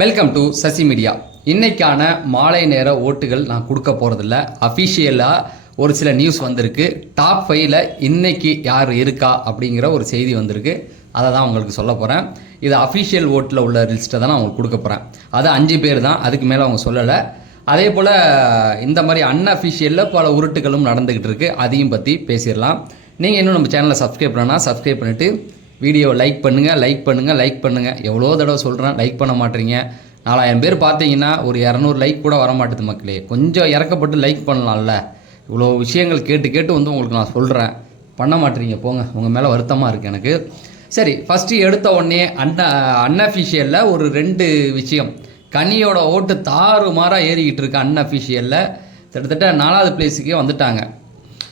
Welcome to Sasi media இன்னைக்கான மாலை நேர ஓட்டுகள் நான் கொடுக்க போகிறதில்ல அஃபிஷியலாக ஒரு சில நியூஸ் வந்திருக்கு. டாப் ஃபைவ்ல இன்னைக்கு யார் இருக்கா அப்படிங்கிற ஒரு செய்தி வந்திருக்கு. அதை தான் உங்களுக்கு சொல்ல போகிறேன் இது அஃபிஷியல் ஓட்டில் உள்ள லிஸ்ட்டை தான் நான் உங்களுக்கு கொடுக்க போகிறேன் அது அஞ்சு பேர் தான். அதுக்கு மேலே அவங்க சொல்லலை. அதே போல் இந்த மாதிரி அன்அஃபிஷியலில் பல உருட்டுகளும் நடந்துக்கிட்டு இருக்குது அதையும் பற்றி பேசிடலாம். நீங்கள் இன்னும் நம்ம சேனலை சப்ஸ்கிரைப் பண்ணனா சப்ஸ்கிரைப் பண்ணிவிட்டு வீடியோவை லைக் பண்ணுங்கள் லைக் பண்ணுங்கள் லைக் பண்ணுங்கள் எவ்வளோ தடவை சொல்கிறேன் லைக் பண்ண மாட்டீங்க. நாலாயிரம் பேர் பார்த்தீங்கன்னா ஒரு இரநூறு லைக் கூட வர மாட்டுது மக்களே. கொஞ்சம் இறக்கப்பட்டு லைக் பண்ணலாம்ல. இவ்வளோ விஷயங்கள் கேட்டு கேட்டு வந்து உங்களுக்கு நான் சொல்கிறேன் பண்ண மாட்டீங்க போங்க. உங்கள் மேலே வருத்தமாக இருக்குது எனக்கு. சரி ஃபஸ்ட்டு எடுத்த உடனே அன்ன அன்அஃபிஷியலில் ஒரு ரெண்டு விஷயம். கனியோட ஓட்டு தாறுமாறாக ஏறிக்கிட்டு இருக்கு அன்அஃபிஷியலில் கிட்டத்தட்ட நாலாவது பிளேஸுக்கே வந்துட்டாங்க.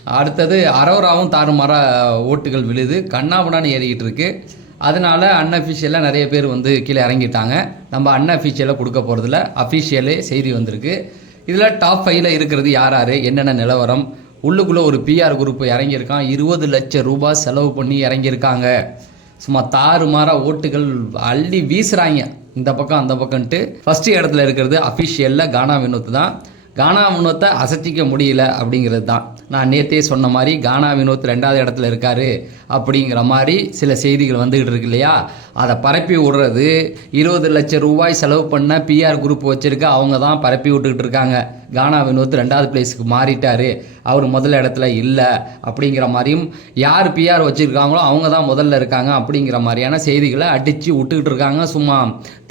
அடுத்தது அரோராவும் தாறுமாறாக ஓட்டுகள் விழுது கண்ணாபுடான்னு ஏறிக்கிட்டு இருக்கு. அதனால அன்அஃபிஷியலாக நிறைய பேர் வந்து கீழே இறங்கிட்டாங்க. நம்ம அன்அஃபிஷியலாக கொடுக்க போகிறதுல அஃபிஷியலே செய்தி வந்திருக்கு. இதில் டாப் ஃபைவ்ல இருக்கிறது யார் யார்? என்னென்ன நிலவரம்? உள்ளுக்குள்ளே ஒரு பிஆர் குரூப் இறங்கியிருக்கான். இருபது லட்சம் ரூபாய் செலவு பண்ணி இறங்கியிருக்காங்க. சும்மா தாறுமாறா ஓட்டுகள் அள்ளி வீசுகிறாங்க இந்த பக்கம் அந்த பக்கம்ன்ட்டு. ஃபஸ்ட்டு இடத்துல இருக்கிறது அஃபிஷியலில் கானா வினோத் தான். கானா வினோத்தை அசைச்சிக்க முடியல அப்படிங்கிறது தான். நான் நேற்றே சொன்ன மாதிரி கானா வினோத் ரெண்டாவது இடத்துல இருக்காரு அப்படிங்கிற மாதிரி சில செய்திகள் வந்துகிட்டு இருக்கு இல்லையா? அதை பரப்பி விடுறது. இருபது லட்சம் ரூபாய் செலவு பண்ண பிஆர் குரூப் வச்சுருக்க அவங்க தான் பரப்பி விட்டுக்கிட்டு இருக்காங்க. கானா வினோத் ரெண்டாவது பிளேஸுக்கு மாறிட்டார். அவர் முதல் இடத்துல இல்லை அப்படிங்கிற மாதிரியும் யார் பிஆர் வச்சுருக்காங்களோ அவங்க தான் முதல்ல இருக்காங்க அப்படிங்கிற மாதிரியான செய்திகளை அடித்து விட்டுக்கிட்டு இருக்காங்க சும்மா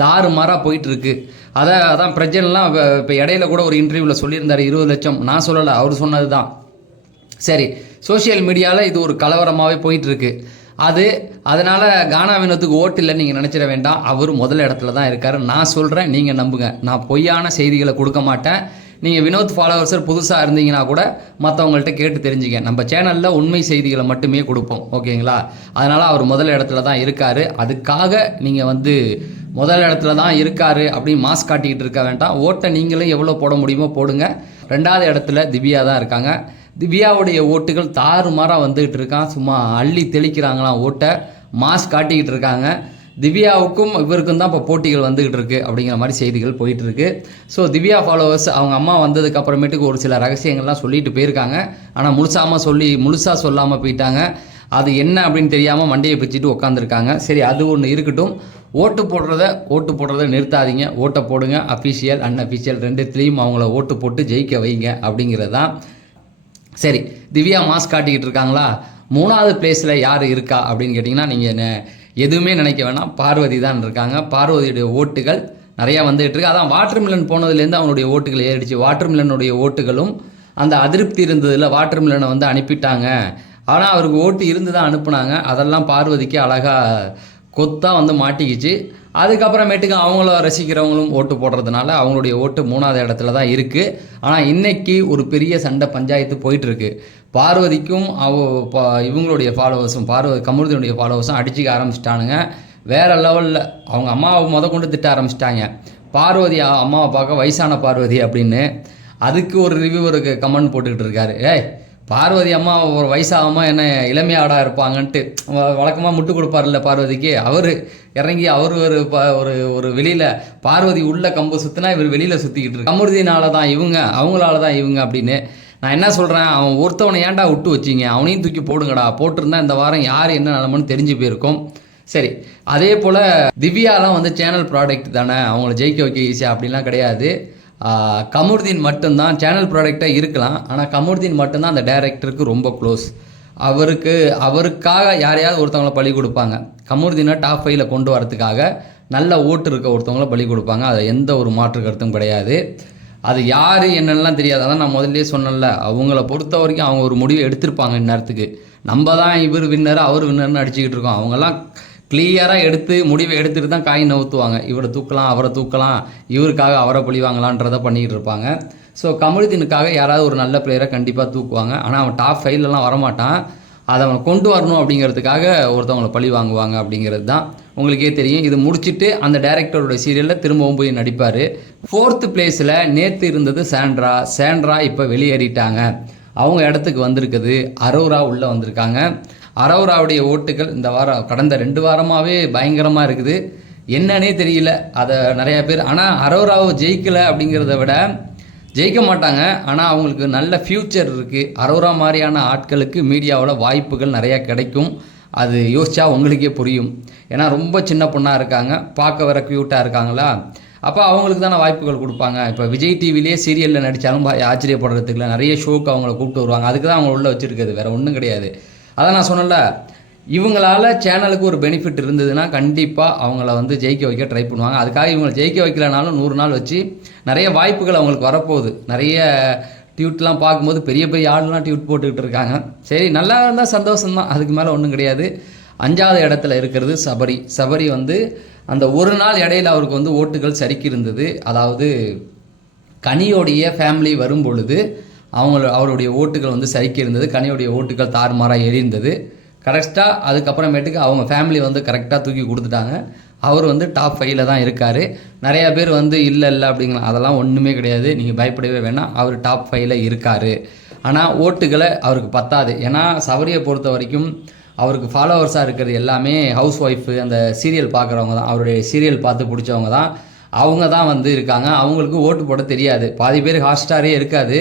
தாறுமாறாக போயிட்டுருக்கு அதை அதான் பிரஜன்லாம் இப்போ இடையில கூட ஒரு இன்டர்வியூவில் சொல்லியிருந்தார் இருபது லட்சம். நான் சொல்லலை அவர் சொன்னது தான் சரி சோஷியல் மீடியாவில் இது ஒரு கலவரமாகவே போயிட்டுருக்கு அது அதனால கானா வினோத்துக்கு ஓட்டு இல்லைன்னு நீங்கள் நினச்சிட வேண்டாம். அவர் முதல் இடத்துல தான் இருக்கார். நான் சொல்கிறேன் நீங்கள் நம்புங்க. நான் பொய்யான செய்திகளை கொடுக்க மாட்டேன். நீங்கள் வினோத் ஃபாலோவர்ஸர் புதுசாக இருந்தீங்கன்னா கூட மற்றவங்கள்ட்ட கேட்டு தெரிஞ்சுங்க. நம்ம சேனலில் உண்மை செய்திகளை மட்டுமே கொடுப்போம். ஓகேங்களா? அதனால் அவர் முதல் இடத்துல தான் இருக்கார். அதுக்காக நீங்கள் வந்து முதல் இடத்துல தான் இருக்கார் அப்படின்னு மாஸ்க் காட்டிக்கிட்டு இருக்க வேண்டாம். ஓட்டை நீங்களும் எவ்வளோ போட முடியுமோ போடுங்க. ரெண்டாவது இடத்துல திவ்யா தான் இருக்காங்க. திவ்யாவுடைய ஓட்டுகள் தாறுமாறாக வந்துகிட்டு இருக்கான். சும்மா அள்ளி தெளிக்கிறாங்களாம் ஓட்டை. மாஸ்க் காட்டிக்கிட்டு இருக்காங்க. திவ்யாவுக்கும் இவருக்கும் தான் இப்போ போட்டிகள் வந்துகிட்டு இருக்கு அப்படிங்கிற மாதிரி செய்திகள் போயிட்டு இருக்கு. ஸோ திவ்யா ஃபாலோவர்ஸ் அவங்க அம்மா வந்ததுக்கு அப்புறமேட்டுக்கு ஒரு சில ரகசியங்கள்லாம் சொல்லிட்டு போயிருக்காங்க. ஆனால் முழுசாமல் சொல்லி முழுசாக சொல்லாமல் போயிட்டாங்க. அது என்ன அப்படின்னு தெரியாமல் மண்டையை பிச்சுட்டு உட்காந்துருக்காங்க சரி அது ஒன்று இருக்கட்டும். ஓட்டு போடுறத ஓட்டு போடுறத நிறுத்தாதீங்க. ஓட்டை போடுங்க. அஃபிஷியல் அன்அஃபிஷியல் ரெண்டுத்துலேயும் அவங்கள ஓட்டு போட்டு ஜெயிக்க வைங்க அப்படிங்கிறது தான் சரி திவ்யா மாஸ்க் காட்டிக்கிட்டு இருக்காங்களா? மூணாவது பிளேஸில் யார் இருக்கா அப்படின்னு கேட்டிங்கன்னா நீங்கள் எதுவுமே நினைக்க வேணாம். பார்வதி தான் இருக்காங்க. பார்வதியுடைய ஓட்டுகள் நிறையா வந்துகிட்டு இருக்கு. அதான் வாட்டர் மில்லன் போனதுலேருந்து அவனுடைய ஓட்டுகள் ஏறிடுச்சு. வாட்டர்மிலனுடைய ஓட்டுகளும் அந்த அதிருப்தி இருந்ததில் வாட்டர் மில்லனை வந்து அனுப்பிட்டாங்க. ஆனால் அவருக்கு ஓட்டு இருந்து தான் அனுப்புனாங்க. அதெல்லாம் பார்வதிக்கு அழகாக கொத்தாக வந்து மாட்டிக்கிச்சு. அதுக்கப்புறமேட்டுக்கு அவங்கள ரசிக்கிறவங்களும் ஓட்டு போடுறதுனால அவங்களுடைய ஓட்டு மூணாவது இடத்துல தான் இருக்குது ஆனால் இன்னைக்கு ஒரு பெரிய சண்டை பஞ்சாயத்து போயிட்டுருக்கு. பார்வதிக்கும் அவ இவங்களுடைய ஃபாலோவர்ஸும் பார்வதி கமருதினுடைய ஃபாலோவர்ஸும் அடிச்சுக்க ஆரம்பிச்சிட்டானுங்க. வேறு லெவலில் அவங்க அம்மாவை முத கொண்டு திட்ட ஆரம்பிச்சிட்டாங்க. பார்வதி அம்மாவை பார்க்க வயசான பார்வதி அப்படின்னு. அதுக்கு ஒரு ரிவ்யூவருக்கு கமெண்ட் போட்டுக்கிட்டு இருக்காரு. ஏய் பார்வதி அம்மா ஒரு வயசாகாமல் என்ன இளமையாடா இருப்பாங்கன்ட்டு வழக்கமாக முட்டு கொடுப்பார்ல பார்வதிக்கு. அவர் இறங்கி அவர் ஒரு ப- ஒரு ஒரு வெளியில் பார்வதி உள்ள கம்பு சுற்றினா இவர் வெளியில் சுற்றிக்கிட்டு இருக்கு அமிர்தினால தான் இவங்க அவங்களால தான் இவங்க அப்படின்னு நான் என்ன சொல்கிறேன் அவன் ஒருத்தவனை ஏன்டா விட்டு வச்சிங்க? அவனையும் தூக்கி போடுங்கடா. போட்டிருந்தா இந்த வாரம் யார் என்ன நிலமன்னு தெரிஞ்சு போயிருக்கோம். சரி அதே போல் திவ்யாலாம் வந்து சேனல் ப்ராடக்ட் தானே அவங்கள ஜெயிக்க வைக்க ஈஸியாக அப்படிலாம் கிடையாது. கமுர்தீன் மட்டும்தான் சேனல் ப்ராடக்டாக இருக்கலாம். ஆனால் கமுர்தீன் மட்டும்தான் அந்த டைரக்டருக்கு ரொம்ப க்ளோஸ் அவருக்கு அவருக்காக யாரையாவது ஒருத்தவங்களை பலி கொடுப்பாங்க. கமுர்தீனை டாப் ஃபைவ்ல கொண்டு வரதுக்காக நல்ல ஓட்டு இருக்க ஒருத்தவங்கள பலி கொடுப்பாங்க. அது எந்த ஒரு மாற்று கருத்தும் கிடையாது. அது யார் என்னென்னலாம் தெரியாது. அதான் நான் முதல்லயே சொன்னேன்ல. அவங்கள பொறுத்த வரைக்கும் அவங்க ஒரு முடிவு எடுத்திருப்பாங்க இந்நேரத்துக்கு. நம்ம தான் இவர் வின்னர் அவர் வின்னர்னு அடிச்சுக்கிட்டு இருக்கோம். அவங்கெல்லாம் கிளியராக எடுத்து முடிவை எடுத்துகிட்டு தான் காய் நவுத்துவாங்க. இவரை தூக்கலாம் அவரை தூக்கலாம் இவருக்காக அவரை பொழிவாங்களான்றதை பண்ணிக்கிட்டு இருப்பாங்க. ஸோ கமலுதீனுக்காக யாராவது ஒரு நல்ல பிளேயரை கண்டிப்பாக தூக்குவாங்க. ஆனால் அவன் டாப் ஃபைவ்லலாம் வரமாட்டான். அதை அவனை கொண்டு வரணும் அப்படிங்கிறதுக்காக ஒருத்தவங்களை பழி வாங்குவாங்க அப்படிங்கிறது தான் உங்களுக்கே தெரியும். இது முடிச்சுட்டு அந்த டேரக்டரோட சீரியலில் திரும்பவும் போய் நடிப்பார். ஃபோர்த்து பிளேஸில் நேற்று இருந்தது சாண்ட்ரா சாண்ட்ரா இப்போ வெளியேறிட்டாங்க. அவங்க இடத்துக்கு வந்திருக்குது. அரோரா உள்ளே வந்திருக்காங்க. அரோராவுடைய ஓட்டுகள் இந்த வாரம் கடந்த ரெண்டு வாரமாகவே பயங்கரமாக இருக்குது. என்னன்னே தெரியல. அதை நிறையா பேர் ஆனால் அரோராவை ஜெயிக்கலை அப்படிங்கிறத விட ஜெயிக்க மாட்டாங்க. ஆனால் அவங்களுக்கு நல்ல ஃப்யூச்சர் இருக்குது அரோரா மாதிரியான ஆட்களுக்கு மீடியாவில் வாய்ப்புகள் நிறையா கிடைக்கும். அது யோசிச்சா உங்களுக்கே புரியும். ஏன்னா ரொம்ப சின்ன பொண்ணாக இருக்காங்க. பார்க்க வர க்யூட்டாக இருக்காங்களா? அப்போ அவங்களுக்கு தானே வாய்ப்புகள் கொடுப்பாங்க. இப்போ விஜய் டிவிலேயே சீரியலில் நடித்தாலும் பா- ஆச்சரியப்படுறதுக்குல நிறைய ஷோக்கு அவங்கள கூப்பிட்டு வருவாங்க. அதுக்கு தான் அவங்க உள்ளே வச்சுருக்கிறது. வேறு ஒன்றும் கிடையாது. அதான் நான் சொன்னேன்ல இவங்களால சேனலுக்கு ஒரு பெனிஃபிட் இருந்ததுன்னா கண்டிப்பாக அவங்கள வந்து ஜெயிக்க வைக்க ட்ரை பண்ணுவாங்க. அதுக்காக இவங்களை ஜெயிக்க வைக்கலனாலும் நூறு நாள் வச்சு நிறைய வாய்ப்புகள் அவங்களுக்கு வரப்போகுது. நிறைய டியூட்லாம் பார்க்கும்போது பெரிய பெரிய ஆளுலாம் டியூட் போட்டுக்கிட்டு இருக்காங்க. சரி நல்லா இருந்தால் சந்தோஷம்தான். அதுக்கு மேலே ஒன்றும் கிடையாது. அஞ்சாவது இடத்துல இருக்கிறது சபரி. சபரி வந்து அந்த ஒரு நாள் இடையில அவருக்கு வந்து ஓட்டுகள் சரிக்கு இருந்தது அதாவது கனியோடைய ஃபேமிலி வரும் பொழுது அவங்க அவருடைய ஓட்டுகள் வந்து சரிக்கு இருந்தது கனியோடைய ஓட்டுகள் தாறுமாறாக எரிந்தது. கரெக்டாக அதுக்கப்புறமேட்டுக்கு அவங்க ஃபேமிலி வந்து கரெக்டாக தூக்கி கொடுத்துட்டாங்க. அவர் வந்து டாப் ஃபைவ்ல தான் இருக்கார். நிறைய பேர் வந்து இல்லை இல்லை அப்படிங்கலாம் அதெல்லாம் ஒன்றுமே கிடையாது. நீங்கள் பயப்படவே வேணாம். அவர் டாப் ஃபைவ்ல இருக்கார். ஆனால் ஓட்டுகளை அவருக்கு பத்தாது. ஏன்னா சவரியை பொறுத்த வரைக்கும் அவருக்கு ஃபாலோவர்ஸாக இருக்கிறது எல்லாமே ஹவுஸ் ஒய்ஃபு அந்த சீரியல் பார்க்குறவங்க தான். அவருடைய சீரியல் பார்த்து பிடிச்சவங்க தான். அவங்க தான் வந்து இருக்காங்க. அவங்களுக்கு ஓட்டு போட தெரியாது. பாதி பேர் ஹாட்ஸ்டாரே இருக்காது.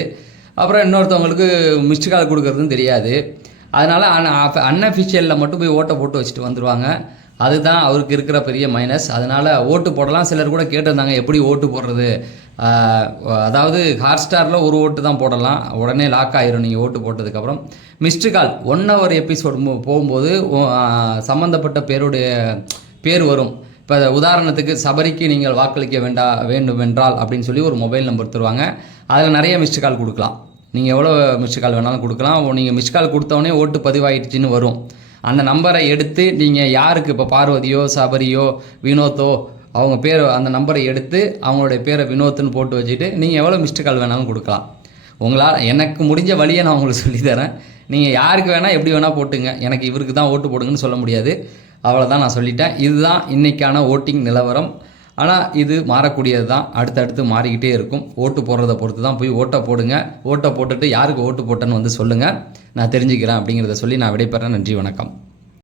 அப்புறம் இன்னொருத்தவங்களுக்கு மிஸ்டு கால் கொடுக்கறதும் தெரியாது. அதனால் அன்அஃபிஷியலில் மட்டும் போய் ஓட்டை போட்டு வச்சுட்டு வந்துடுவாங்க அதுதான் அவருக்கு இருக்கிற பெரிய மைனஸ் அதனால் ஓட்டு போடலாம். சிலர் கூட கேட்டிருந்தாங்க எப்படி ஓட்டு போடுறது? அதாவது ஹாட் ஸ்டாரில் ஒரு ஓட்டு தான் போடலாம். உடனே லாக் ஆயிரும். நீங்கள் ஓட்டு போட்டதுக்கப்புறம் missed call one hour episode போகும்போது சம்மந்தப்பட்ட பேருடைய பேர் வரும். இப்போ உதாரணத்துக்கு சபரிக்கு நீங்கள் வாக்களிக்க வேண்டா வேண்டும் என்றால் அப்படின்னு சொல்லி ஒரு மொபைல் நம்பர் தருவாங்க. அதில் நிறைய மிஸ்டு கால் கொடுக்கலாம். நீங்கள் எவ்வளோ மிஸ்டு கால் வேணாலும் கொடுக்கலாம். நீங்கள் மிஸ்டு கால் கொடுத்தவொடனே ஓட்டு பதிவாயிடுச்சின்னு வரும். அந்த நம்பரை எடுத்து நீங்கள் யாருக்கு இப்போ பார்வதியோ சபரியோ வினோத்தோ அவங்க பேர் அந்த நம்பரை எடுத்து அவங்களுடைய பேரை வினோத்துன்னு போட்டு வச்சுட்டு நீங்கள் எவ்வளோ மிஸ்டு கால் வேணாலும் கொடுக்கலாம். உங்களால் எனக்கு முடிஞ்ச வழியை நான் உங்களுக்கு சொல்லித்தரேன் நீங்கள் யாருக்கு வேணால் எப்படி வேணால் போட்டுங்க. எனக்கு இவருக்கு தான் ஓட்டு போடுங்கன்னு சொல்ல முடியாது. அவ்வளோதான் நான் சொல்லிட்டேன். இதுதான் இன்னைக்கான ஓட்டிங் நிலவரம். ஆனால் இது மாறக்கூடியது தான். அடுத்தடுத்து மாறிக்கிட்டே இருக்கும். ஓட்டு போடுறத பொறுத்து தான் போய் ஓட்டை போடுங்க. ஓட்டை போட்டுட்டு யாருக்கு ஓட்டு போட்டேன்னு வந்து சொல்லுங்கள் நான் தெரிஞ்சுக்கிறேன் அப்படிங்கிறத சொல்லி நான் விடைபெறேன். நன்றி வணக்கம்.